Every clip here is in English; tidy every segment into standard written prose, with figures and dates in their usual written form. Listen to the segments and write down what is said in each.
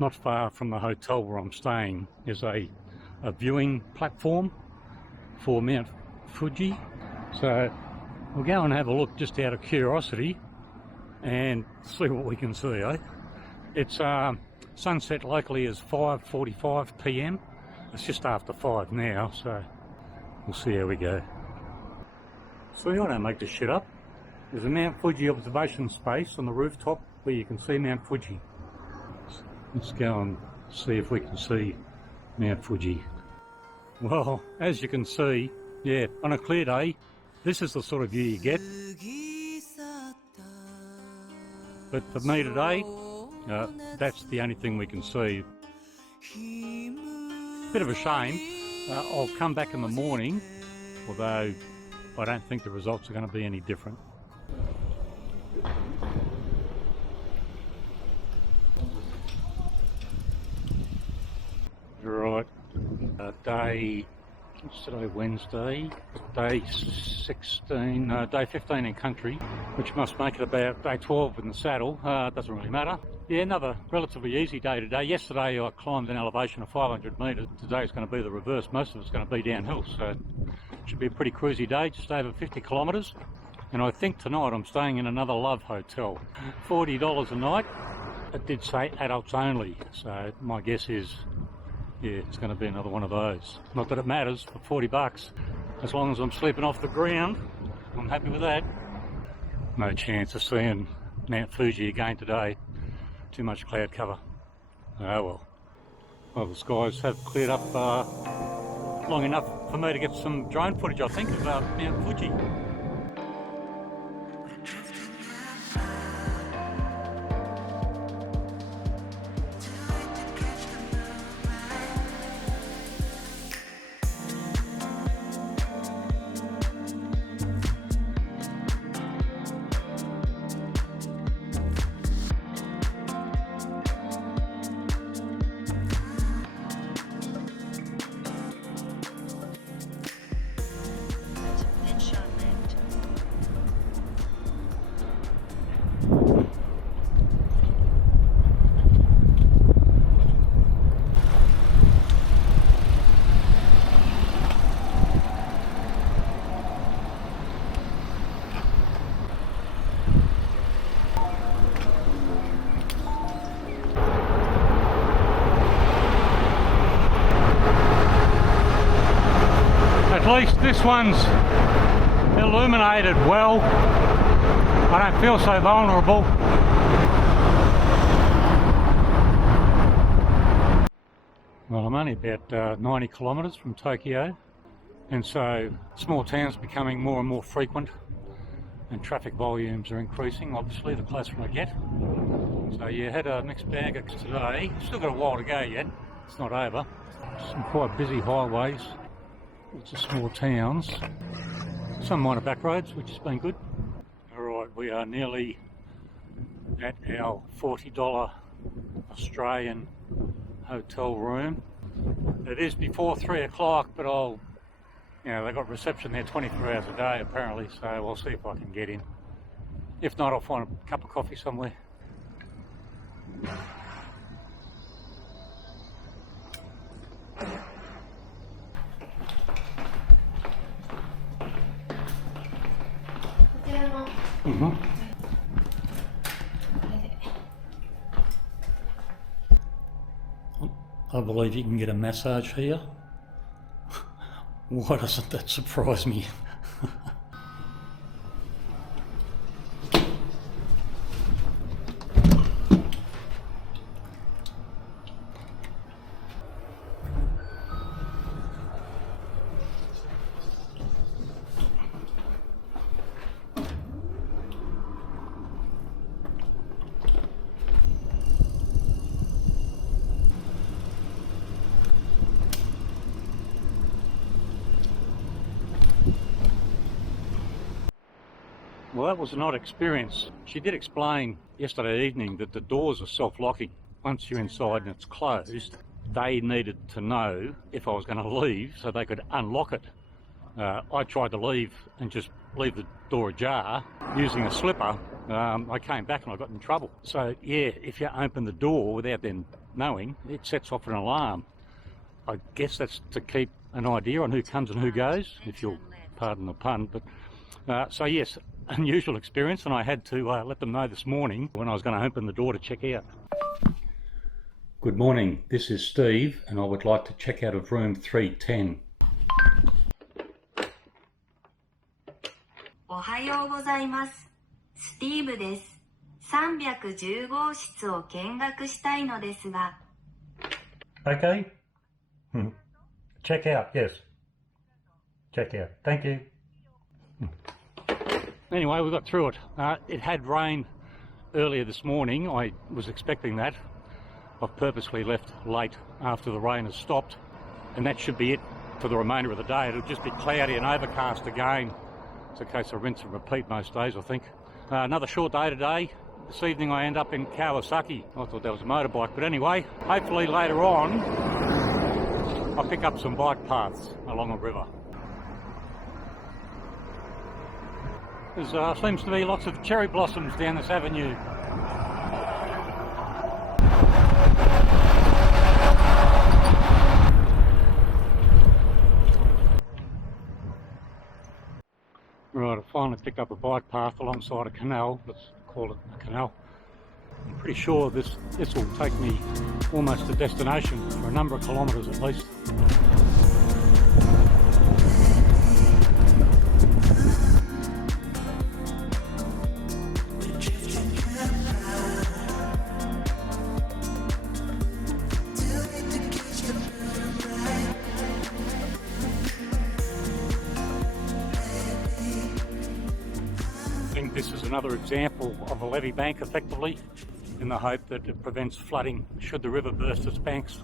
not far from the hotel where I'm staying is a viewing platform for Mt Fuji. So we'll go and have a look just out of curiosity and see what we can see, eh? It's sunset locally is 5:45 p.m. It's just after 5 now, so we'll see how we go. See, I don't make this shit up. There's a Mt Fuji observation space on the rooftop where you can see Mt Fuji. Let's go and see if we can see Mt Fuji. Well, as you can see, yeah, on a clear day, this is the sort of view you get. But for me today, that's the only thing we can see. Bit of a shame. I'll come back in the morning, although I don't think the results are going to be any different. Right, day, what's today, Wednesday, day 15 in country, which must make it about day 12 in the saddle. Doesn't really matter. Yeah, another relatively easy day today. Yesterday I climbed an elevation of 500 metres. Today's going to be the reverse. Most of it's going to be downhill, so it should be a pretty cruisy day, just over 50 kilometres. And I think tonight I'm staying in another Love hotel. $40 a night. It did say adults only, so my guess is, yeah, it's going to be another one of those. Not that it matters for 40 bucks. As long as I'm sleeping off the ground, I'm happy with that. No chance of seeing Mt Fuji again today. Too much cloud cover. Oh well. Well, the skies have cleared up long enough for me to get some drone footage, I think, of Mt Fuji. At least this one's illuminated well. I don't feel so vulnerable. Well, I'm only about 90 kilometres from Tokyo, and so small towns are becoming more and more frequent and traffic volumes are increasing, obviously, the closer I get. So yeah, had a mixed bag of today. Still got a while to go yet, it's not over. Some quite busy highways. Lots of small towns, some minor back roads, which has been good. Alright, we are nearly at our $40 Australian hotel room. It is before 3 o'clock, but they've got reception there 24 hours a day apparently, so I'll see if I can get in. If not, I'll find a cup of coffee somewhere. Mm-hmm. I believe you can get a massage here. Why doesn't that surprise me? Well, that was an odd experience. She did explain yesterday evening that the doors are self-locking. Once you're inside and it's closed, they needed to know if I was going to leave so they could unlock it. I tried to leave and just leave the door ajar using a slipper, I came back and I got in trouble. So yeah, if you open the door without them knowing, it sets off an alarm. I guess that's to keep an idea on who comes and who goes, if you'll pardon the pun. But so yes, unusual experience, and I had to let them know this morning when I was going to open the door to check out. Good morning, this is Steve, and I would like to check out of room 310. おはようございます。スティーブです。310号室を見学したいのですが。Okay. Check out, yes. Check out. Thank you. Anyway, we got through it. It had rained earlier this morning. I was expecting that. I've purposely left late after the rain has stopped, and that should be it for the remainder of the day. It'll just be cloudy and overcast again. It's a case of rinse and repeat most days, I think. Another short day today. This evening I end up in Kawasaki. I thought that was a motorbike, but anyway, hopefully later on I'll pick up some bike paths along a river. There seems to be lots of cherry blossoms down this avenue. Right, I finally picked up a bike path alongside a canal. Let's call it a canal. I'm pretty sure this will take me almost to destination for a number of kilometres at least. This is another example of a levee bank, effectively, in the hope that it prevents flooding should the river burst its banks.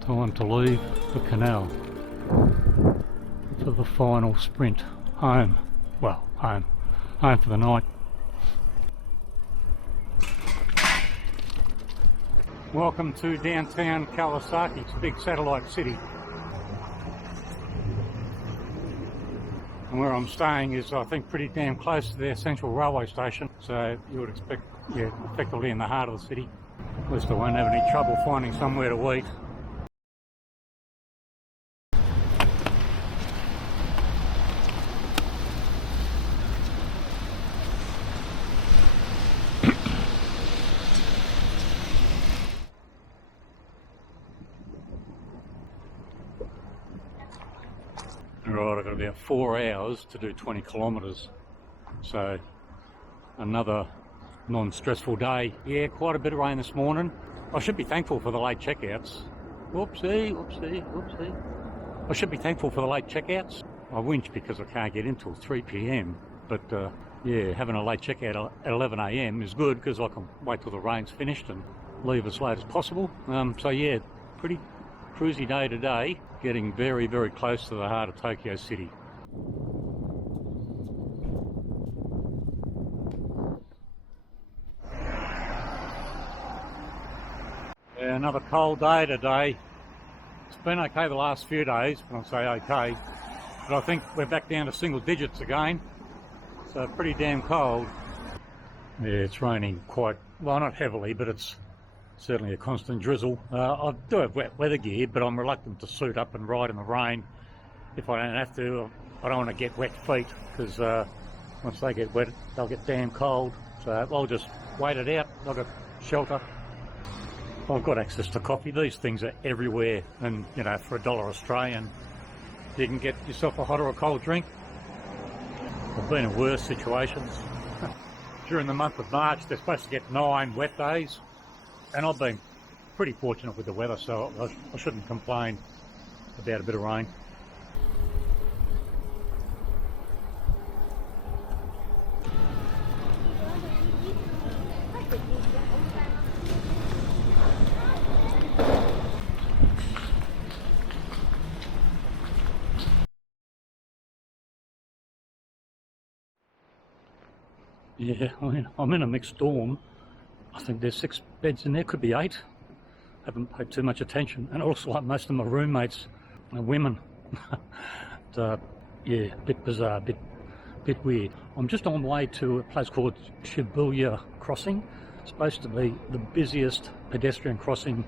Time to leave the canal for the final sprint home. Well, home for the night. Welcome to downtown Kawasaki. It's a big satellite city. And where I'm staying is, I think, pretty damn close to their central railway station. So you would expect, yeah, effectively in the heart of the city. At least I won't have any trouble finding somewhere to eat. Right, I've got about 4 hours to do 20 kilometres, so another non-stressful day. Yeah, quite a bit of rain this morning. I should be thankful for the late checkouts. Whoopsie. I should be thankful for the late checkouts. I whinge because I can't get in till 3 p.m, but yeah, having a late checkout at 11 a.m. is good because I can wait till the rain's finished and leave as late as possible. So yeah, pretty cruisy day today, getting very, very close to the heart of Tokyo City. Yeah, another cold day today. It's been okay the last few days, when I say okay, but I think we're back down to single digits again, so pretty damn cold. Yeah, it's raining quite, well, not heavily, but it's certainly a constant drizzle. I do have wet weather gear, but I'm reluctant to suit up and ride in the rain if I don't have to. I don't want to get wet feet, because once they get wet, they'll get damn cold. So I'll just wait it out. I've got shelter. I've got access to coffee. These things are everywhere, and you know, for $1 Australian, you can get yourself a hot or a cold drink. I've been in worse situations. During the month of March, they're supposed to get 9 wet days. And I've been pretty fortunate with the weather, so I shouldn't complain about a bit of rain. Yeah, I'm in a mixed dorm. I think there's 6 beds in there, could be 8. Haven't paid too much attention, and also like most of my roommates are women. Yeah, bit bizarre, bit weird. I'm just on my way to a place called Shibuya Crossing. It's supposed to be the busiest pedestrian crossing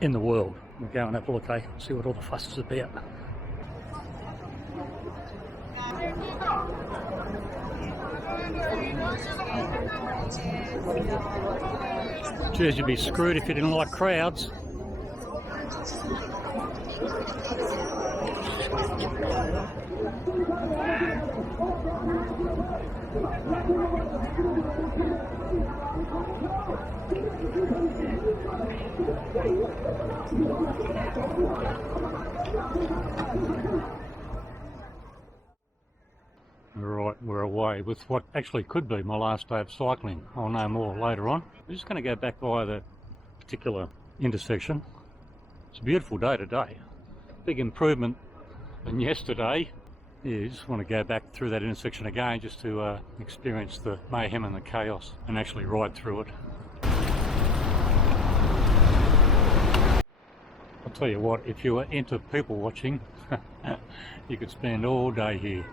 in the world. We'll go and have a look, see what all the fuss is about. Geez, you'd be screwed if you didn't like crowds. Right, we're away with what actually could be my last day of cycling. I'll know more later on. I'm just going to go back via that particular intersection. It's a beautiful day today. Big improvement than yesterday. Yeah, just want to go back through that intersection again just to experience the mayhem and the chaos and actually ride through it. I'll tell you what, if you were into people watching, you could spend all day here.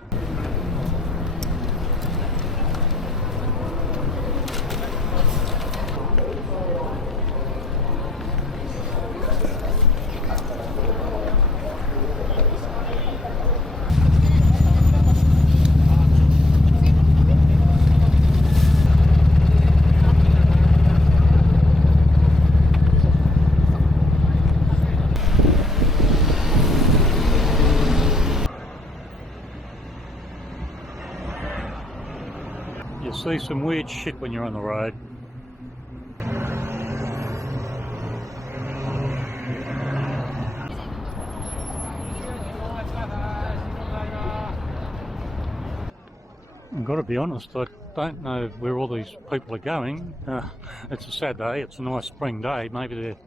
You see some weird shit when you're on the road. I've got to be honest, I don't know where all these people are going. It's a sad day, it's a nice spring day, maybe they're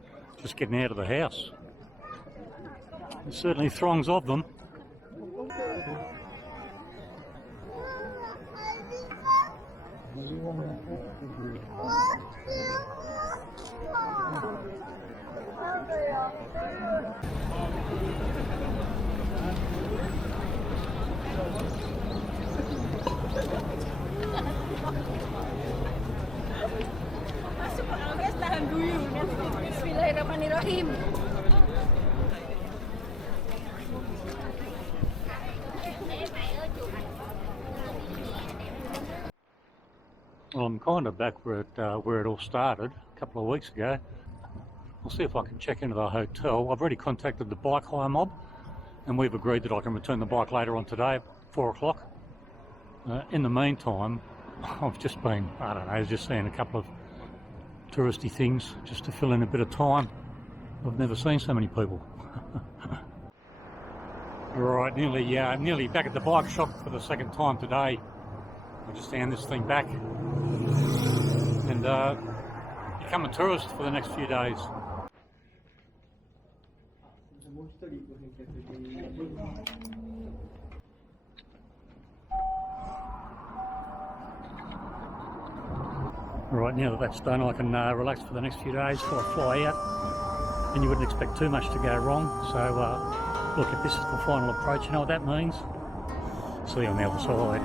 just getting out of the house. There's certainly throngs of them. Bismillahirrahmanirrahim. Well, I'm kind of back where it all started a couple of weeks ago. I'll see if I can check into the hotel. I've already contacted the bike hire mob and we've agreed that I can return the bike later on today at 4 o'clock. In the meantime, I've just been, I don't know, just seeing a couple of touristy things just to fill in a bit of time. I've never seen so many people. Right, nearly back at the bike shop for the second time today. I just hand this thing back and become a tourist for the next few days. Right, now that that's done, I can relax for the next few days before I fly out. And you wouldn't expect too much to go wrong. So look, if this is the final approach, you know what that means? See you on the other side.